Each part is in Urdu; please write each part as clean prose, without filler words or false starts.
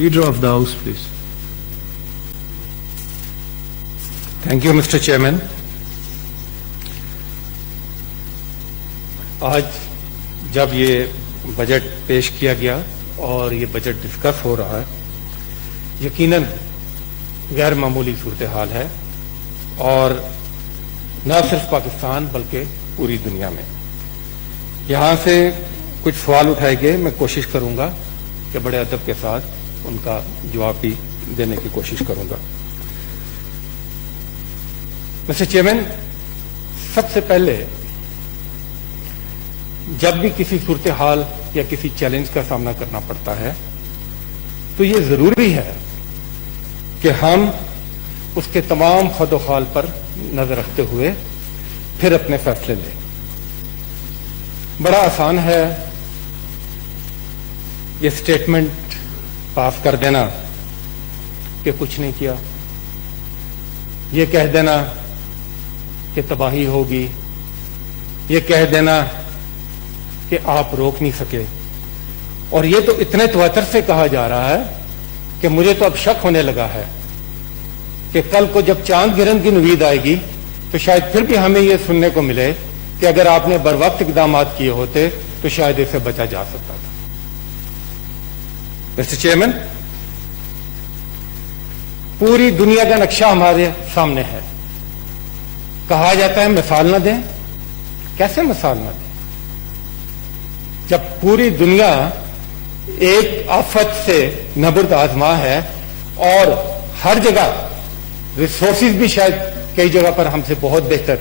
Leader of the House, please. Thank you, Mr. Chairman. آج جب یہ بجٹ پیش کیا گیا اور یہ بجٹ ڈسکس ہو رہا ہے، یقیناً غیر معمولی صورتحال ہے اور نہ صرف پاکستان بلکہ پوری دنیا میں۔ یہاں سے کچھ سوال اٹھائے گئے، میں کوشش کروں گا کہ بڑے ادب کے ساتھ ان کا جواب بھی دینے کی کوشش کروں گا۔ مسٹر چیئرمین، سب سے پہلے جب بھی کسی صورتحال یا کسی چیلنج کا سامنا کرنا پڑتا ہے تو یہ ضروری ہے کہ ہم اس کے تمام خد و خال پر نظر رکھتے ہوئے پھر اپنے فیصلے لیں۔ بڑا آسان ہے یہ سٹیٹمنٹ پاس کر دینا کہ کچھ نہیں کیا، یہ کہہ دینا کہ تباہی ہوگی، یہ کہہ دینا کہ آپ روک نہیں سکے، اور یہ تو اتنے تواتر سے کہا جا رہا ہے کہ مجھے تو اب شک ہونے لگا ہے کہ کل کو جب چاند گرہن کی نوید آئے گی تو شاید پھر بھی ہمیں یہ سننے کو ملے کہ اگر آپ نے بروقت اقدامات کیے ہوتے تو شاید اسے بچا جا سکتا تھا۔ مسٹر چیئرمین، پوری دنیا کا نقشہ ہمارے سامنے ہے۔ کہا جاتا ہے مثال نہ دیں، کیسے مثال نہ دیں جب پوری دنیا ایک آفت سے نبرد آزما ہے اور ہر جگہ ریسورسز بھی شاید کئی جگہ پر ہم سے بہت بہتر،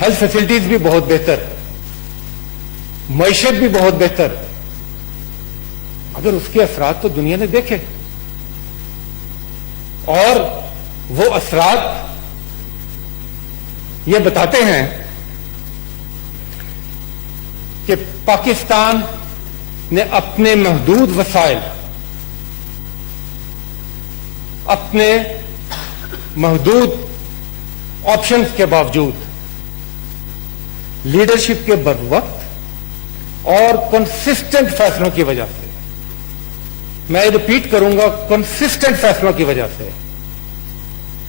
ہیلتھ فیسلٹیز بھی بہت بہتر، معیشت بھی بہت بہتر، اگر اس کے اثرات تو دنیا نے دیکھے اور وہ اثرات یہ بتاتے ہیں کہ پاکستان نے اپنے محدود وسائل، اپنے محدود آپشنز کے باوجود لیڈرشپ کے بروقت اور کنسسٹنٹ فیصلوں کی وجہ سے، میں ریپیٹ کروں گا، کنسسٹنٹ فیصلوں کی وجہ سے،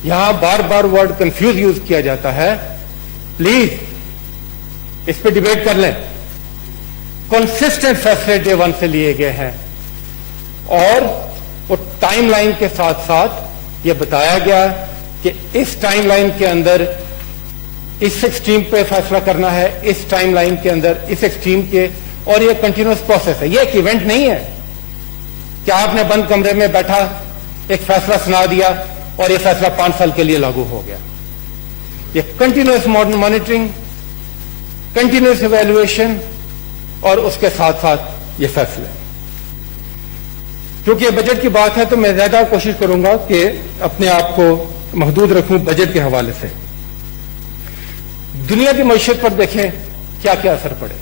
یہاں بار بار ورڈ کنفیوز یوز کیا جاتا ہے، پلیز اس پہ ڈیبیٹ کر لیں۔ کنسسٹنٹ فیصلے ڈے ون سے لیے گئے ہیں اور وہ ٹائم لائن کے ساتھ ساتھ یہ بتایا گیا کہ اس ٹائم لائن کے اندر اس ایکسٹریم پہ فیصلہ کرنا ہے، اس ٹائم لائن کے اندر اس ایکسٹریم کے، اور یہ کنٹینیوس پروسیس ہے، یہ ایک ایونٹ نہیں ہے کہ آپ نے بند کمرے میں بیٹھا ایک فیصلہ سنا دیا اور یہ فیصلہ 5 سال کے لیے لاگو ہو گیا۔ یہ کنٹینیوس مانیٹرنگ، کنٹینیوس ایویلویشن اور اس کے ساتھ ساتھ یہ فیصلے۔ کیونکہ یہ بجٹ کی بات ہے تو میں زیادہ کوشش کروں گا کہ اپنے آپ کو محدود رکھوں بجٹ کے حوالے سے۔ دنیا کی معیشت پر دیکھیں کیا کیا اثر پڑے۔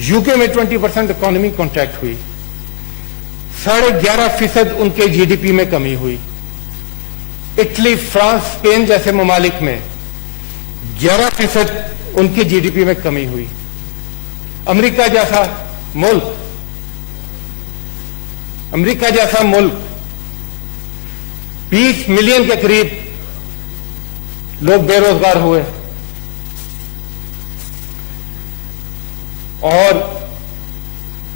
یو کے میں 20% اکانومی کانٹریکٹ ہوئی، 11.5% ان کے جی ڈی پی میں کمی ہوئی۔ اٹلی، فرانس، اسپین جیسے ممالک میں 11% ان کی جی ڈی پی میں کمی ہوئی۔ امریکہ جیسا ملک 20 ملین کے قریب لوگ بے روزگار ہوئے، اور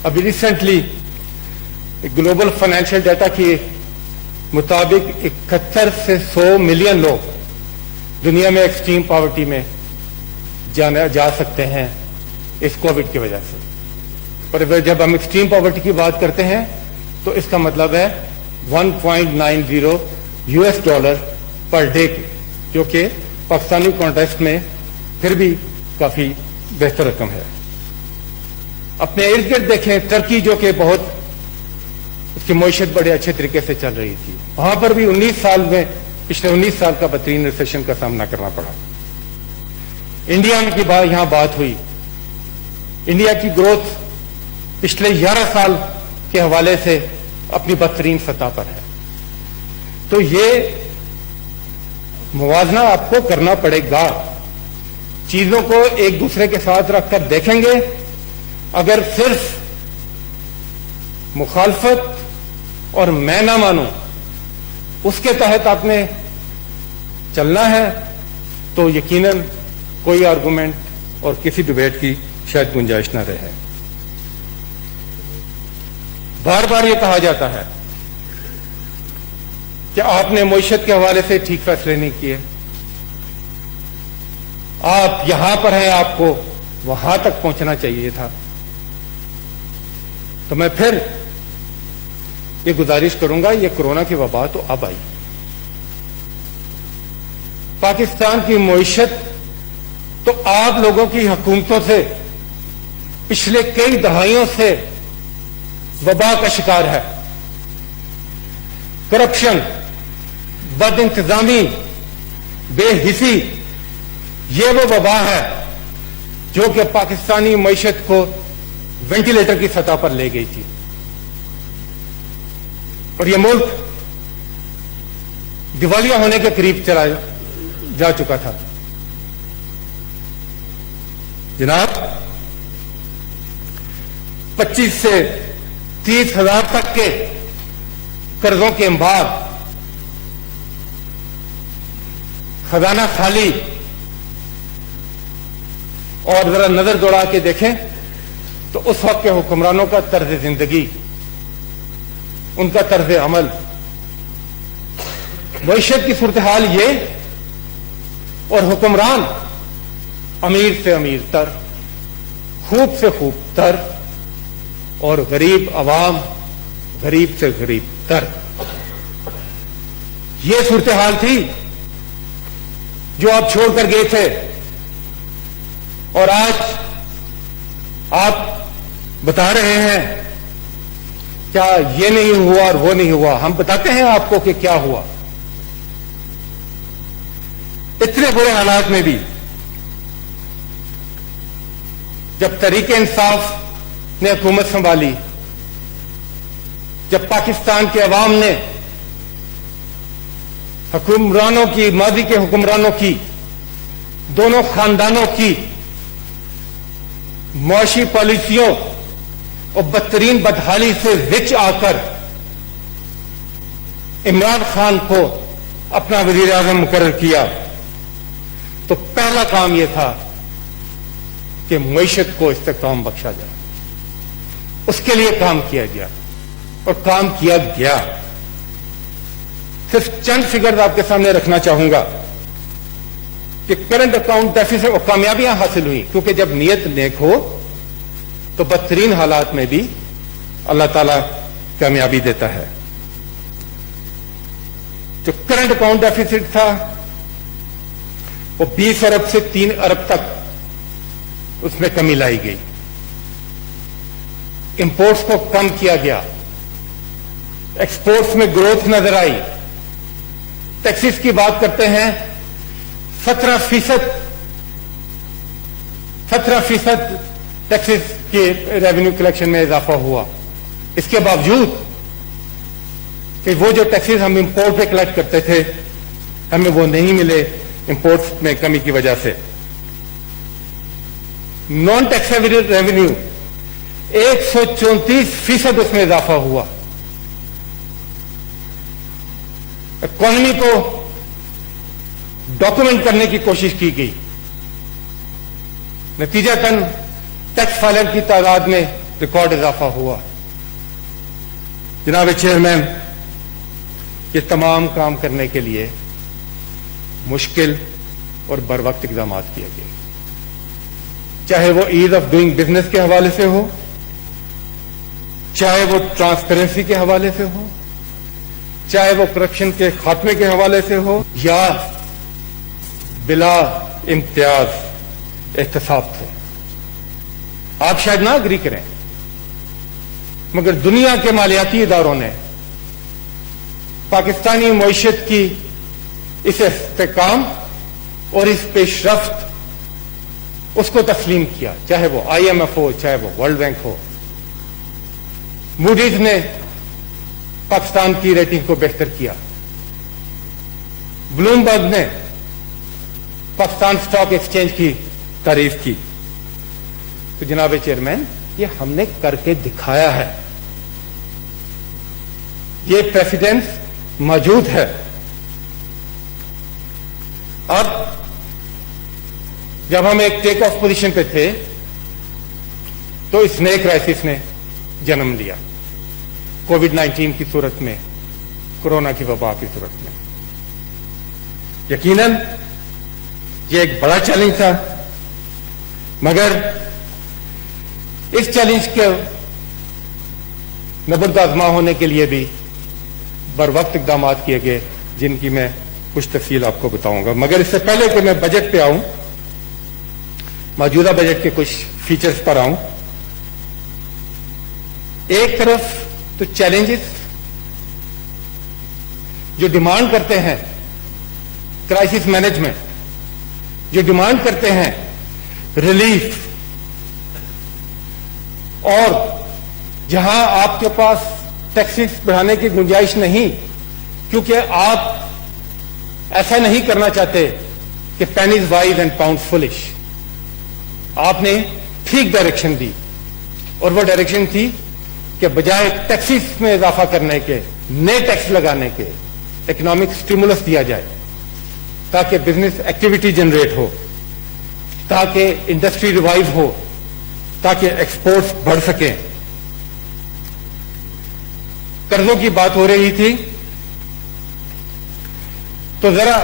ابھی ریسنٹلی گلوبل فائنینشیل ڈیٹا کے مطابق 71 سے 100 ملین لوگ دنیا میں ایکسٹریم پاورٹی میں جا سکتے ہیں اس کووڈ کی وجہ سے۔ پر جب ہم ایکسٹریم پاورٹی کی بات کرتے ہیں تو اس کا مطلب ہے $1.90 پر ڈے کی، جو کہ پاکستانی کانٹیکسٹ میں پھر بھی کافی بہتر رقم ہے۔ اپنے ارد گرد دیکھیں، ترکی جو کہ بہت اس کی معیشت بڑے اچھے طریقے سے چل رہی تھی، وہاں پر بھی پچھلے 19 سال کا بدترین ریسیشن کا سامنا کرنا پڑا۔ انڈیا کی یہاں بات ہوئی، انڈیا کی گروتھ پچھلے 11 سال کے حوالے سے اپنی بدترین سطح پر ہے۔ تو یہ موازنہ آپ کو کرنا پڑے گا، چیزوں کو ایک دوسرے کے ساتھ رکھ کر دیکھیں گے۔ اگر صرف مخالفت اور میں نہ مانوں اس کے تحت آپ نے چلنا ہے تو یقیناً کوئی آرگومنٹ اور کسی ڈبیٹ کی شاید گنجائش نہ رہے. بار بار یہ کہا جاتا ہے کہ آپ نے معیشت کے حوالے سے ٹھیک فیصلے نہیں کیے, آپ یہاں پر ہیں, آپ کو وہاں تک پہنچنا چاہیے تھا. تو میں پھر یہ گزارش کروں گا, یہ کورونا کی وبا تو اب آئی, پاکستان کی معیشت تو آپ لوگوں کی حکومتوں سے پچھلے کئی دہائیوں سے وبا کا شکار ہے. کرپشن, بد انتظامی, بے حسی, یہ وہ وبا ہے جو کہ پاکستانی معیشت کو وینٹیلیٹر کی سطح پر لے گئی تھی, اور یہ ملک دیوالیہ ہونے کے قریب چلا جا چکا تھا. جناب 25 سے 30 ہزار تک کے قرضوں کے انبار, خزانہ خالی, اور ذرا نظر دوڑا کے دیکھیں تو اس وقت کے حکمرانوں کا طرز زندگی, ان کا طرز عمل, معیشت کی صورتحال یہ, اور حکمران امیر سے امیر تر, خوب سے خوب تر, اور غریب عوام غریب سے غریب تر. یہ صورتحال تھی جو آپ چھوڑ کر گئے تھے, اور آج آپ بتا رہے ہیں کیا یہ نہیں ہوا اور وہ نہیں ہوا. ہم بتاتے ہیں آپ کو کہ کیا ہوا. اتنے برے حالات میں بھی جب تحریک انصاف نے حکومت سنبھالی, جب پاکستان کے عوام نے حکمرانوں کی, ماضی کے حکمرانوں کی, دونوں خاندانوں کی معاشی پالیسیوں اور بدترین بدحالی سے وچ آ کر عمران خان کو اپنا وزیر اعظم مقرر کیا, تو پہلا کام یہ تھا کہ معیشت کو استحکام بخشا جائے. اس کے لیے کام کیا گیا اور کام کیا گیا. صرف چند فگرز آپ کے سامنے رکھنا چاہوں گا کہ کرنٹ اکاؤنٹ ڈیفیسٹ اور کامیابیاں حاصل ہوئی, کیونکہ جب نیت نیک ہو تو بدترین حالات میں بھی اللہ تعالی کامیابی دیتا ہے. جو کرنٹ اکاؤنٹ ڈیفیسٹ تھا وہ 20 ارب سے 3 ارب تک اس میں کمی لائی گئی. امپورٹس کو کم کیا گیا, ایکسپورٹس میں گروتھ نظر آئی. ٹیکسز کی بات کرتے ہیں, 17% ٹیکسز کے ریونیو کلیکشن میں اضافہ ہوا. اس کے باوجود کہ وہ جو ٹیکسز ہم امپورٹ پہ کلیکٹ کرتے تھے ہمیں وہ نہیں ملے امپورٹس میں کمی کی وجہ سے. نان ٹیکس ریونیو 134% اس میں اضافہ ہوا. اکانومی کو ڈاکومنٹ کرنے کی کوشش کی گئی, نتیجتاً ٹیکس فائلر کی تعداد میں ریکارڈ اضافہ ہوا. جناب چیئرمین, یہ تمام کام کرنے کے لیے مشکل اور بر وقت اقدامات کیے گئے, چاہے وہ ایز آف ڈوئنگ بزنس کے حوالے سے ہو, چاہے وہ ٹرانسپیرنسی کے حوالے سے ہو, چاہے وہ کرپشن کے خاتمے کے حوالے سے ہو, یا بلا امتیاز احتساب سے. آپ شاید نہ اگری کریں مگر دنیا کے مالیاتی اداروں نے پاکستانی معیشت کی اس استحکام اور اس پیش رفت اس کو تسلیم کیا, چاہے وہ IMF ہو, چاہے وہ ورلڈ بینک ہو. موڈیز نے پاکستان کی ریٹنگ کو بہتر کیا, بلومبرگ نے پاکستان اسٹاک ایکسچینج کی تعریف کی. تو جناب چیئرمین, یہ ہم نے کر کے دکھایا ہے. یہ پریسیڈنس موجود ہے. اب جب ہم ایک ٹیک آف پوزیشن پہ تھے تو اس نئے کرائسس نے جنم لیا, کووڈ-19 کی صورت میں, کورونا کی وبا کی صورت میں. یقیناً یہ ایک بڑا چیلنج تھا, مگر اس چیلنج کے نبرد آزما ہونے کے لیے بھی بر وقت اقدامات کیے گئے, جن کی میں کچھ تفصیل آپ کو بتاؤں گا. مگر اس سے پہلے کہ میں بجٹ پہ آؤں, موجودہ بجٹ کے کچھ فیچرز پر آؤں. ایک طرف تو چیلنجز جو ڈیمانڈ کرتے ہیں کرائسس مینجمنٹ, جو ڈیمانڈ کرتے ہیں ریلیف, اور جہاں آپ کے پاس ٹیکسز بڑھانے کی گنجائش نہیں, کیونکہ آپ ایسا نہیں کرنا چاہتے کہ pennies wise and pound foolish. آپ نے ٹھیک ڈائریکشن دی, اور وہ ڈائریکشن تھی کہ بجائے ٹیکسز میں اضافہ کرنے کے, نئے ٹیکس لگانے کے, اکنامک سٹیمولس دیا جائے تاکہ بزنس ایکٹیویٹی جنریٹ ہو, تاکہ انڈسٹری ریوائو ہو, تاکہ ایکسپورٹس بڑھ سکیں. قرضوں کی بات ہو رہی تھی, تو ذرا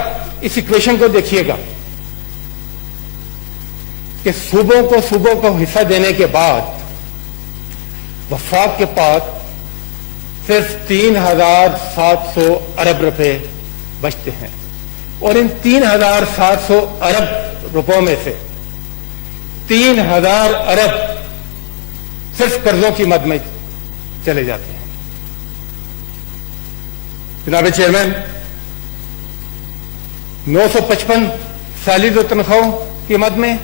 اس ایکویشن کو دیکھیے گا کہ صوبوں کو حصہ دینے کے بعد وفاق کے پاس صرف 3,700 ارب روپے بچتے ہیں, اور ان 3,700 ارب روپوں میں سے 3,000 ارب صرف قرضوں کی مد میں چلے جاتے ہیں. جناب چیئرمین, 955 سیلریز و تنخواہوں کی مد میں,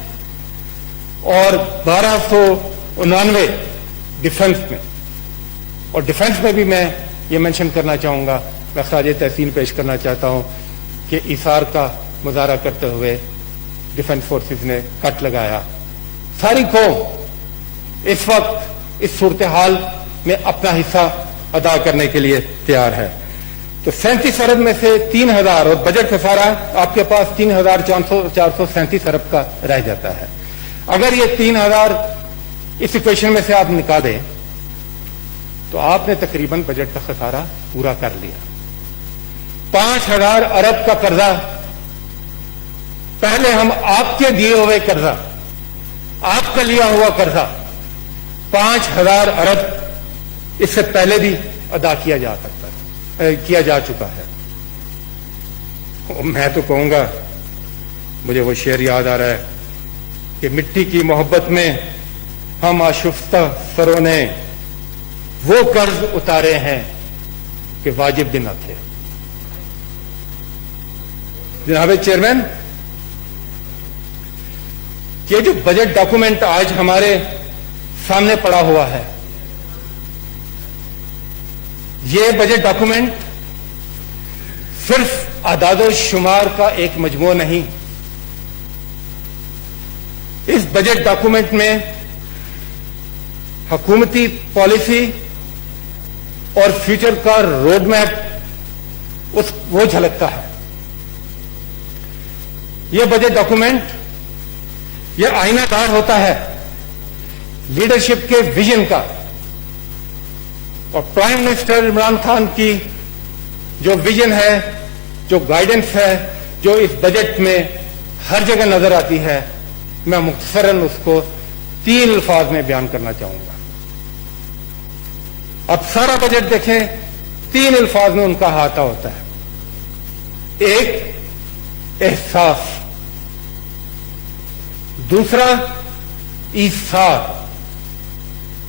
اور 1299 ڈیفنس میں. اور ڈیفنس میں بھی میں یہ مینشن کرنا چاہوں گا, میں خراج تحسین پیش کرنا چاہتا ہوں کہ ایثار کا مظاہرہ کرتے ہوئے ڈیفنس فورسز نے کٹ لگایا. ساری قوم اس وقت اس صورتحال میں اپنا حصہ ادا کرنے کے لیے تیار ہے. تو 37 ارب میں سے 3,000, اور بجٹ کا سارا آپ کے پاس 3,437 ارب کا رہ جاتا ہے. اگر یہ 3,000 اس ایکویشن میں سے آپ نکالیں تو آپ نے تقریباً بجٹ کا خسارہ پورا کر لیا. 5,000 ارب کا قرضہ, پہلے ہم آپ کے دیے ہوئے قرضہ, آپ کا لیا ہوا قرضہ 5,000 ارب اس سے پہلے بھی ادا کیا جا سکتا ہے, کیا جا چکا ہے. میں تو کہوں گا, مجھے وہ شعر یاد آ رہا ہے کہ مٹی کی محبت میں ہم آشفتہ سروں نے وہ قرض اتارے ہیں کہ واجب بھی نہ تھے. جناب چیئرمین, یہ جو بجٹ ڈاکومنٹ آج ہمارے سامنے پڑا ہوا ہے, یہ بجٹ ڈاکومنٹ صرف اعداد و شمار کا ایک مجموعہ نہیں. اس بجٹ ڈاکومنٹ میں حکومتی پالیسی اور فیوچر کا روڈ میپ وہ جھلکتا ہے. یہ بجٹ ڈاکومنٹ یہ آئینہ دار ہوتا ہے لیڈرشپ کے ویژن کا, اور پرائم منسٹر عمران خان کی جو ویژن ہے, جو گائیڈنس ہے, جو اس بجٹ میں ہر جگہ نظر آتی ہے, میں مختصراً اس کو 3 الفاظ میں بیان کرنا چاہوں گا. اب سارا بجٹ دیکھیں, 3 الفاظ میں ان کا احاطہ ہوتا ہے. ایک احساس, دوسرا ایثار,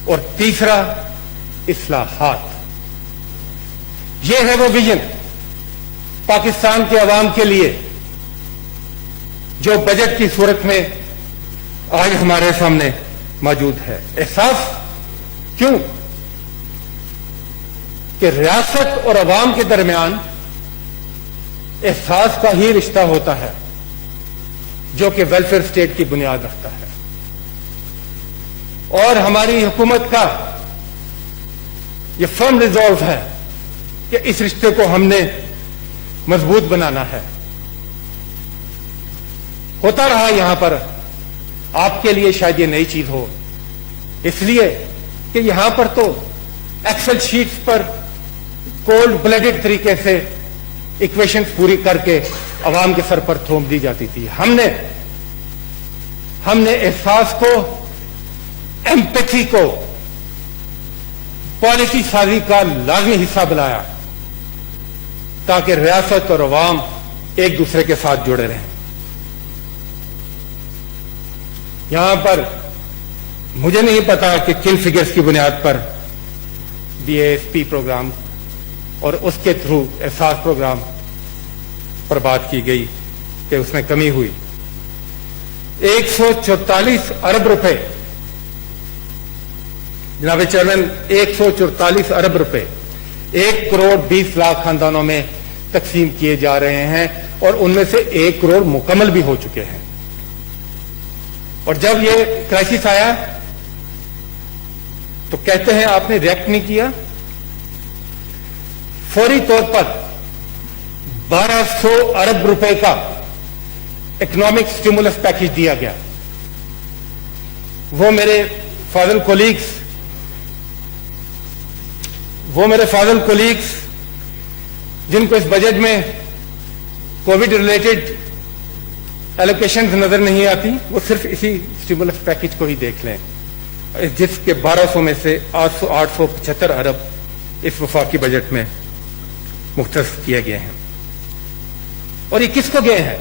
اور تیسرا اصلاحات. یہ ہے وہ ویژن پاکستان کے عوام کے لیے جو بجٹ کی صورت میں آج ہمارے سامنے موجود ہے. احساس کیوں؟ کہ ریاست اور عوام کے درمیان احساس کا ہی رشتہ ہوتا ہے جو کہ ویلفیئر اسٹیٹ کی بنیاد رکھتا ہے. اور ہماری حکومت کا یہ فرم ریزالو ہے کہ اس رشتے کو ہم نے مضبوط بنانا ہے. ہوتا رہا یہاں پر، آپ کے لیے شاید یہ نئی چیز ہو، اس لیے کہ یہاں پر تو ایکسل شیٹس پر کولڈ بلڈڈ طریقے سے ایکویشنز پوری کر کے عوام کے سر پر تھوپ دی جاتی تھی. ہم نے احساس کو، ایمپیتھی کو پالیسی سازی کا لازمی حصہ بنایا تاکہ ریاست اور عوام ایک دوسرے کے ساتھ جڑے رہیں. یہاں پر مجھے نہیں پتا کہ کن فگرز کی بنیاد پر DASP پروگرام اور اس کے تھرو احساس پروگرام پر بات کی گئی کہ اس میں کمی ہوئی. 144 ارب روپے، جناب چیئرمین، 144 ارب روپے 1 کروڑ 20 لاکھ خاندانوں میں تقسیم کیے جا رہے ہیں، اور ان میں سے 1 کروڑ مکمل بھی ہو چکے ہیں. اور جب یہ کرائسس آیا تو کہتے ہیں آپ نے ریئیکٹ نہیں کیا. فوری طور پر 1200 ارب روپے کا اکنامک سٹیمولس پیکج دیا گیا. وہ میرے فاضل کولیگز جن کو اس بجٹ میں کووڈ ریلیٹڈ ایلوکیشنز نظر نہیں آتی، وہ صرف اسی سٹیمولس پیکج کو ہی دیکھ لیں، جس کے 1200 میں سے 875 ارب اس وفاقی بجٹ میں مختص کیے گئے ہیں. اور یہ کس کو گئے ہیں؟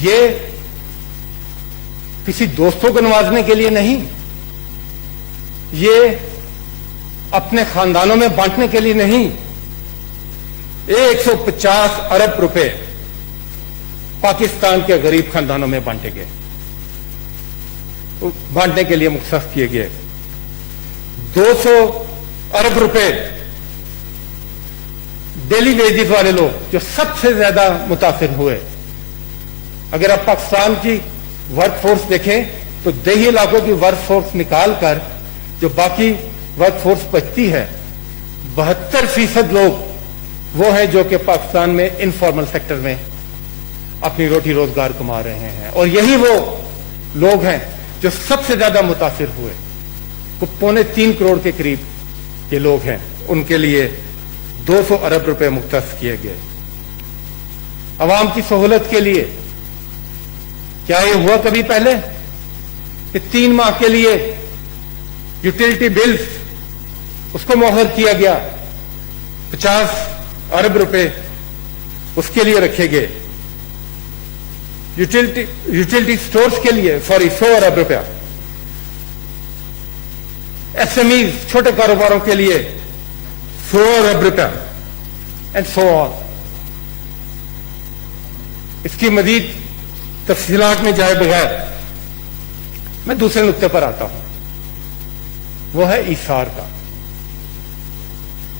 یہ کسی دوستوں کو نوازنے کے لیے نہیں، یہ اپنے خاندانوں میں بانٹنے کے لیے نہیں. 150 ارب روپے پاکستان کے غریب خاندانوں میں بانٹے گئے، بانٹنے کے لیے مختص کیے گئے. 200 ارب روپے ڈیلی ویجز والے لوگ جو سب سے زیادہ متاثر ہوئے. اگر آپ پاکستان کی ورک فورس دیکھیں تو دیہی علاقوں کی ورک فورس نکال کر جو باقی ورک فورس بچتی ہے، 72% لوگ وہ ہیں جو کہ پاکستان میں انفارمل سیکٹر میں اپنی روٹی روزگار کما رہے ہیں. اور یہی وہ لوگ ہیں جو سب سے زیادہ متاثر ہوئے. وہ 3.25 کروڑ کے قریب یہ لوگ ہیں، ان کے لیے 200 ارب روپے مختص کیے گئے. عوام کی سہولت کے لیے کیا یہ ہوا کبھی پہلے کہ 3 ماہ کے لیے یوٹیلٹی بلز اس کو مؤخر کیا گیا، 50 ارب روپے اس کے لیے رکھے گئے. یوٹیلٹی سٹورز کے لیے 100 ارب روپیہ، SMEs چھوٹے کاروباروں کے لیے 100 ارب روپیہ، اینڈ سو آن. اس کی مزید تفصیلات میں جائے بغیر میں دوسرے نقطے پر آتا ہوں، وہ ہے ایثار کا.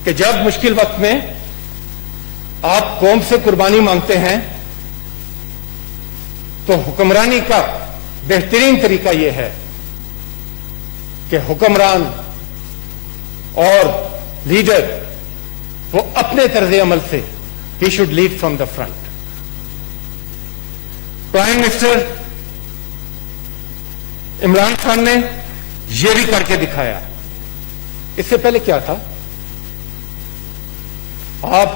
کہ جب مشکل وقت میں آپ قوم سے قربانی مانگتے ہیں تو حکمرانی کا بہترین طریقہ یہ ہے کہ حکمران اور لیڈر وہ اپنے طرز عمل سے he should lead from the front. Prime minister Imran Khan نے یہ بھی کر کے دکھایا. اس سے پہلے کیا تھا؟ آپ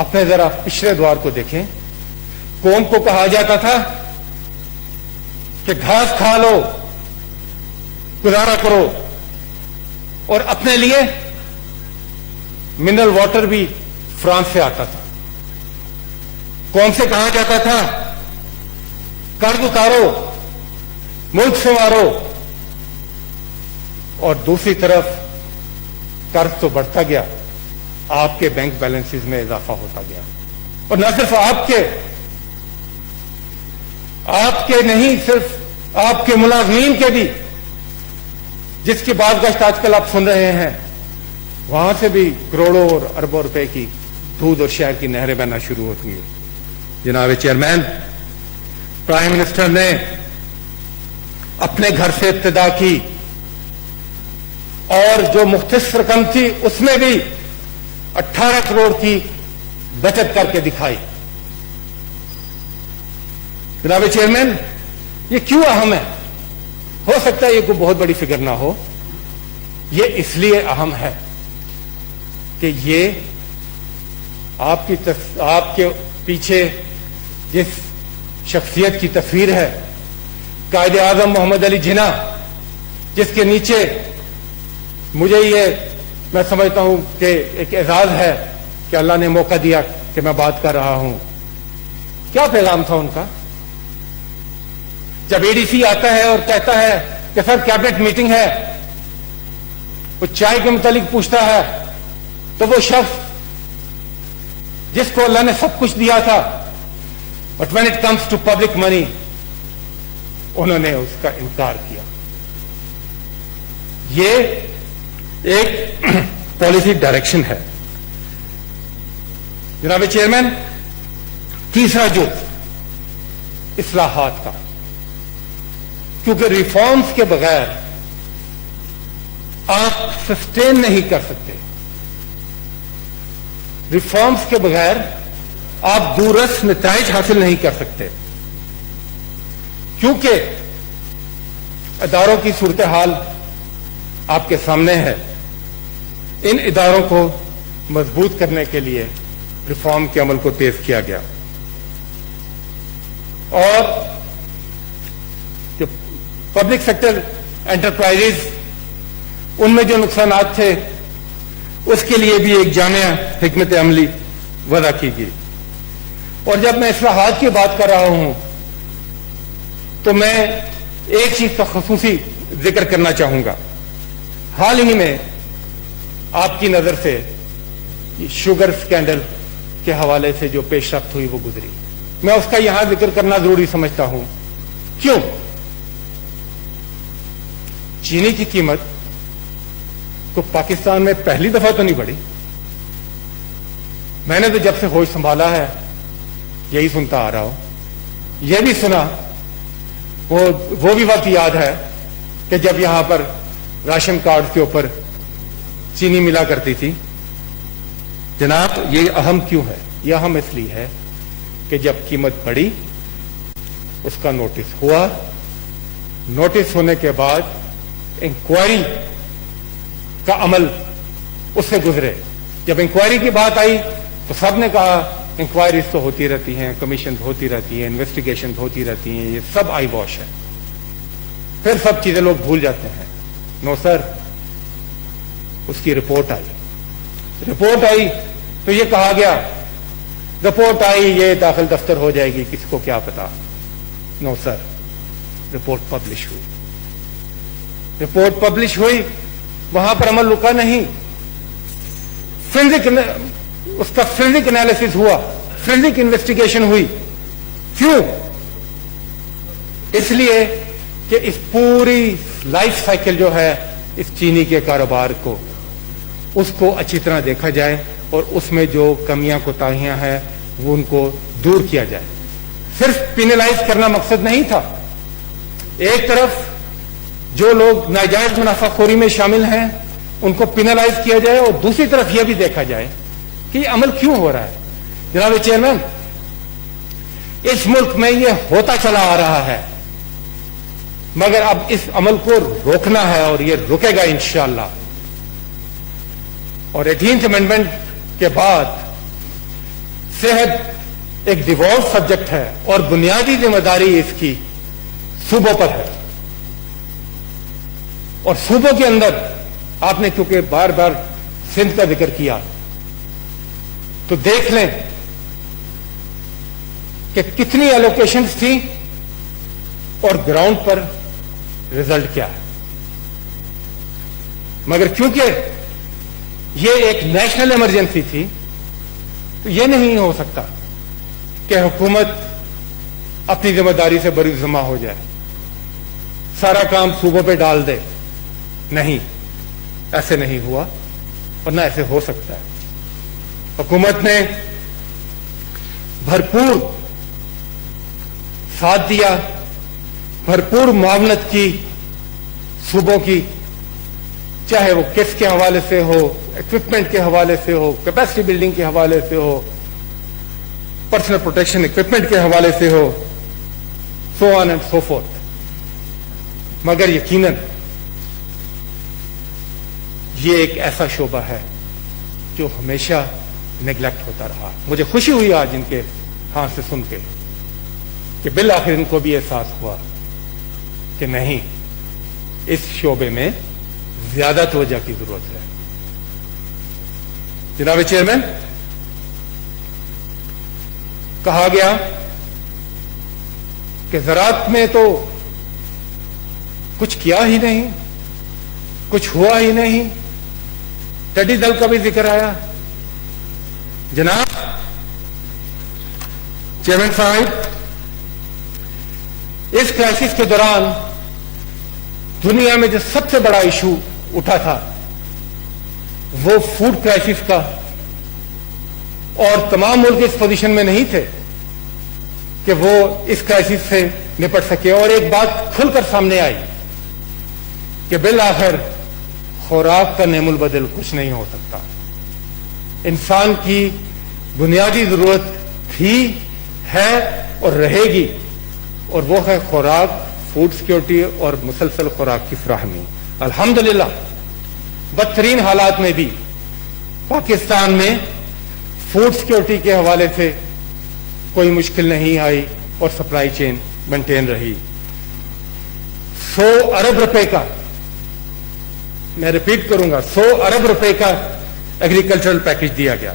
اپنے ذرا پچھلے دور کو دیکھیں. قوم کو کہا جاتا تھا کہ گھاس کھا لو، گزارا کرو، اور اپنے لیے منرل واٹر بھی فرانس سے آتا تھا. قوم سے کہا جاتا تھا قرض اتارو، ملک سنوارو، اور دوسری طرف قرض تو بڑھتا گیا، آپ کے بینک بیلنسز میں اضافہ ہوتا گیا. اور نہ صرف آپ کے نہیں، صرف آپ کے ملازمین کے بھی، جس کی بات گشت آج کل آپ سن رہے ہیں، وہاں سے بھی کروڑوں اور اربوں روپے کی دودھ اور شہر کی نہریں بہنا شروع ہوتی ہیں. جناب چیئرمین، پرائم منسٹر نے اپنے گھر سے ابتدا کی اور جو مختص رقم تھی اس میں بھی 18 کروڑ کی بچت کر کے دکھائی. جناب چیئرمین، یہ کیوں اہم ہے؟ ہو سکتا ہے یہ کوئی بہت بڑی فگر نہ ہو. یہ اس لیے اہم ہے کہ یہ آپ کے پیچھے جس شخصیت کی تصویر ہے، قائد اعظم محمد علی جناح، جس کے نیچے مجھے یہ میں سمجھتا ہوں کہ ایک اعزاز ہے کہ اللہ نے موقع دیا کہ میں بات کر رہا ہوں. کیا پیغام تھا ان کا؟ جب اے ڈی سی آتا ہے اور کہتا ہے کہ سر کیبنٹ میٹنگ ہے، وہ چائے کے متعلق پوچھتا ہے، تو وہ شخص جس کو اللہ نے سب کچھ دیا تھا، but when it comes to public money, انہوں نے اس کا انکار کیا. یہ ایک پالیسی ڈائریکشن ہے. جناب چیئرمین، تیسرا جو اصلاحات کا، کیونکہ ریفارمز کے بغیر آپ سسٹین نہیں کر سکتے. ریفارمز کے بغیر آپ دورس نتائج حاصل نہیں کر سکتے، کیونکہ اداروں کی صورتحال آپ کے سامنے ہے. ان اداروں کو مضبوط کرنے کے لیے ریفارم کے عمل کو تیز کیا گیا، اور جو پبلک سیکٹر انٹرپرائز، ان میں جو نقصانات تھے اس کے لیے بھی ایک جامع حکمت عملی وضع کی گئی. اور جب میں اصلاحات کی بات کر رہا ہوں تو میں ایک چیز کا خصوصی ذکر کرنا چاہوں گا. حال ہی میں آپ کی نظر سے شوگر سکینڈل کے حوالے سے جو پیش رفت ہوئی وہ گزری، میں اس کا یہاں ذکر کرنا ضروری سمجھتا ہوں. کیوں؟ چینی کی قیمت تو پاکستان میں پہلی دفعہ تو نہیں بڑھی. میں نے تو جب سے ہوش سنبھالا ہے یہی سنتا آ رہا ہوں. یہ بھی سنا، وہ بھی وقت یاد ہے کہ جب یہاں پر راشن کارڈ کے اوپر چینی ملا کرتی تھی. جناب، یہ اہم کیوں ہے؟ یہ اہم اس لیے ہے کہ جب قیمت بڑھی اس کا نوٹس ہوا، نوٹس ہونے کے بعد انکوائری کا عمل اس سے گزرے. جب انکوائری کی بات آئی تو سب نے کہا انکوائریز تو ہوتی رہتی ہیں، کمیشن ہوتی رہتی ہیں، انویسٹیگیشن ہوتی رہتی ہیں، یہ سب آئی واش ہے. پھر سب چیزیں لوگ بھول جاتے ہیں. نو سر، اس کی رپورٹ آئی تو یہ کہا گیا رپورٹ آئی، یہ داخل دفتر ہو جائے گی، کسی کو کیا پتا. نو سر، رپورٹ پبلش ہوئی، وہاں پر عمل رکا نہیں. اس کا فورینسک انالیسس ہوا، فورینسک انویسٹیگیشن ہوئی. کیوں؟ اس لیے کہ اس پوری لائف سائیکل جو ہے اس چینی کے کاروبار کو، اس کو اچھی طرح دیکھا جائے اور اس میں جو کمیاں کوتاہیاں ہیں وہ ان کو دور کیا جائے. صرف پینلائز کرنا مقصد نہیں تھا. ایک طرف جو لوگ ناجائز منافع خوری میں شامل ہیں ان کو پینلائز کیا جائے، اور دوسری طرف یہ بھی دیکھا جائے کہ یہ عمل کیوں ہو رہا ہے. جناب چیئرمین، اس ملک میں یہ ہوتا چلا آ رہا ہے، مگر اب اس عمل کو روکنا ہے اور یہ رکے گا انشاءاللہ. اور 18th امینڈمنٹ کے بعد صحت ایک ڈیوالو سبجیکٹ ہے اور بنیادی ذمہ داری اس کی صوبوں پر ہے. اور صوبوں کے اندر آپ نے کیونکہ بار بار سندھ کا ذکر کیا تو دیکھ لیں کہ کتنی ایلوکیشنز تھیں اور گراؤنڈ پر رزلٹ کیا ہے. مگر کیونکہ یہ ایک نیشنل ایمرجنسی تھی تو یہ نہیں ہو سکتا کہ حکومت اپنی ذمہ داری سے بری ذمہ ہو جائے، سارا کام صوبوں پہ ڈال دے. نہیں، ایسے نہیں ہوا اور نہ ایسے ہو سکتا ہے. حکومت نے بھرپور ساتھ دیا، بھرپور معاونت کی صوبوں کی، چاہے وہ کٹس کے حوالے سے ہو, اکوپمنٹ کے حوالے سے ہو, کیپیسٹی بلڈنگ کے حوالے سے ہو, پرسنل پروٹیکشن اکوپمنٹ کے حوالے سے ہو, سو آن اینڈ سو فورتھ. مگر یقیناً یہ ایک ایسا شعبہ ہے جو ہمیشہ نیگلیکٹ ہوتا رہا. مجھے خوشی ہوئی آج ان کے ہاں سے سن کے کہ بالآخر ان کو بھی احساس ہوا کہ نہیں, اس شعبے میں زیادہ توجہ کی ضرورت ہے. جناب چیئرمین, کہا گیا کہ زراعت میں تو کچھ کیا ہی نہیں, کچھ ہوا ہی نہیں. ٹڈی دل کا بھی ذکر آیا. جناب چیئرمین صاحب, اس کرائسس کے دوران دنیا میں جو سب سے بڑا ایشو اٹھا تھا وہ فوڈ کرائسس کا, اور تمام ملک اس پوزیشن میں نہیں تھے کہ وہ اس کرائسس سے نپٹ سکے. اور ایک بات کھل کر سامنے آئی کہ بالآخر خوراک کا نعم البدل کچھ نہیں ہو سکتا. انسان کی بنیادی ضرورت تھی, ہے اور رہے گی, اور وہ ہے خوراک, فوڈ سیکورٹی اور مسلسل خوراک کی فراہمی. الحمدللہ بدترین حالات میں بھی پاکستان میں فوڈ سیکورٹی کے حوالے سے کوئی مشکل نہیں آئی اور سپلائی چین مینٹین رہی. 100 ارب روپے کا, میں ریپیٹ کروں گا, 100 ارب روپے کا ایگریکلچرل پیکج دیا گیا.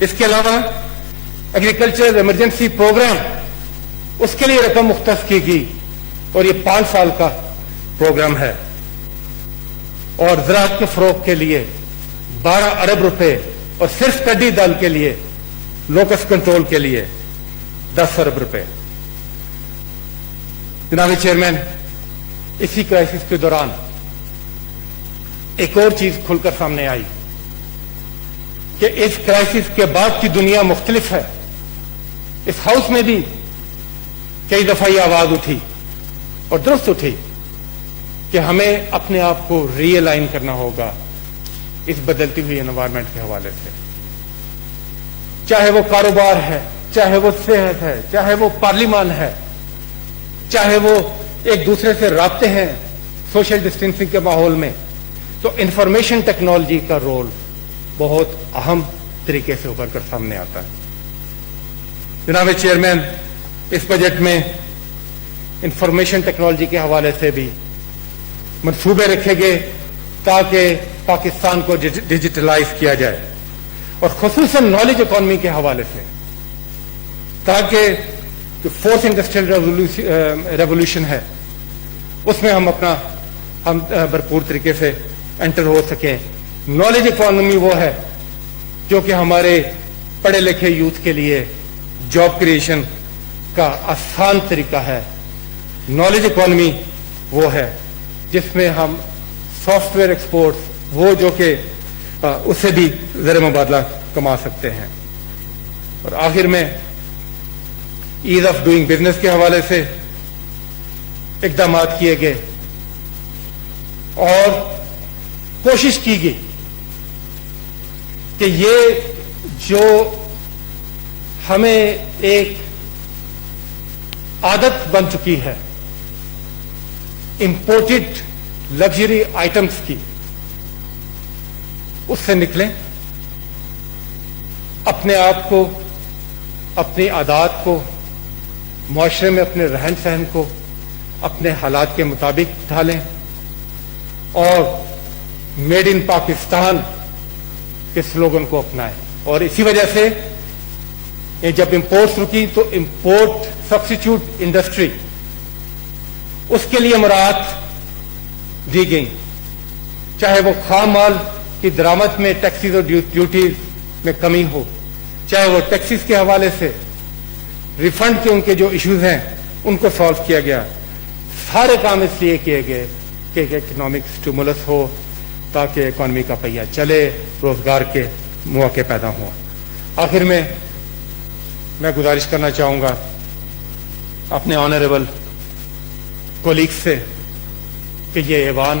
اس کے علاوہ ایگریکلچرل ایمرجنسی پروگرام, اس کے لیے رقم مختص کی گئی اور یہ 5 سال کا پروگرام ہے. اور زراعت کے فروغ کے لیے 12 ارب روپے, اور صرف ٹڈی دل کے لیے, لوکس کنٹرول کے لیے 10 ارب روپے. جناب چیئرمین, اسی کرائسس کے دوران ایک اور چیز کھل کر سامنے آئی کہ اس کرائسس کے بعد کی دنیا مختلف ہے. اس ہاؤس میں بھی کئی دفعہ یہ آواز اٹھی اور درست اٹھی کہ ہمیں اپنے آپ کو ری الائن کرنا ہوگا اس بدلتی ہوئی انوائرمنٹ کے حوالے سے. چاہے وہ کاروبار ہے, چاہے وہ صحت ہے, چاہے وہ پارلیمان ہے, چاہے وہ ایک دوسرے سے رابطے ہیں سوشل ڈسٹینسنگ کے ماحول میں, تو انفارمیشن ٹیکنالوجی کا رول بہت اہم طریقے سے ابھر کر سامنے آتا ہے. جناب چیئرمین, اس بجٹ میں انفارمیشن ٹیکنالوجی کے حوالے سے بھی منصوبے رکھے گئے تاکہ پاکستان کو ڈیجیٹلائز کیا جائے, اور خصوصاً نالج اکانومی کے حوالے سے, تاکہ جو فورتھ انڈسٹریل ریولوشن ہے اس میں ہم بھرپور طریقے سے انٹر ہو سکیں. نالج اکانومی وہ ہے جو کہ ہمارے پڑھے لکھے یوتھ کے لیے جاب کریشن کا آسان طریقہ ہے. نالج اکانومی وہ ہے جس میں ہم سافٹ ویئر ایکسپورٹ, وہ جو کہ اس سے بھی زر مبادلہ کما سکتے ہیں. اور آخر میں ایز آف ڈوئنگ بزنس کے حوالے سے اقدامات کیے گئے اور کوشش کی گئی کہ یہ جو ہمیں ایک عادت بن چکی ہے امپورٹڈ لگژری آئٹمس کی, اس سے نکلیں, اپنے آپ کو, اپنی عادات کو, معاشرے میں اپنے رہن سہن کو اپنے حالات کے مطابق ڈھالیں, اور میڈ ان پاکستان کے سلوگن کو اپنائیں. اور اسی وجہ سے جب امپورٹس رکی تو امپورٹ سبسٹیٹیوٹ انڈسٹری, اس کے لیے مراعات دی گئی, چاہے وہ خام مال کی درآمد میں ٹیکسز اور ڈیوٹیز میں کمی ہو, چاہے وہ ٹیکسز کے حوالے سے ریفنڈ کے ان کے جو ایشوز ہیں ان کو سالو کیا گیا. سارے کام اس لیے کیے گئے کہ اکنامک سٹیمولس ہو تاکہ اکانومی کا پہیہ چلے, روزگار کے مواقع پیدا ہوں. آخر میں گزارش کرنا چاہوں گا اپنے آنریبل کولیگ سے کہ یہ ایوان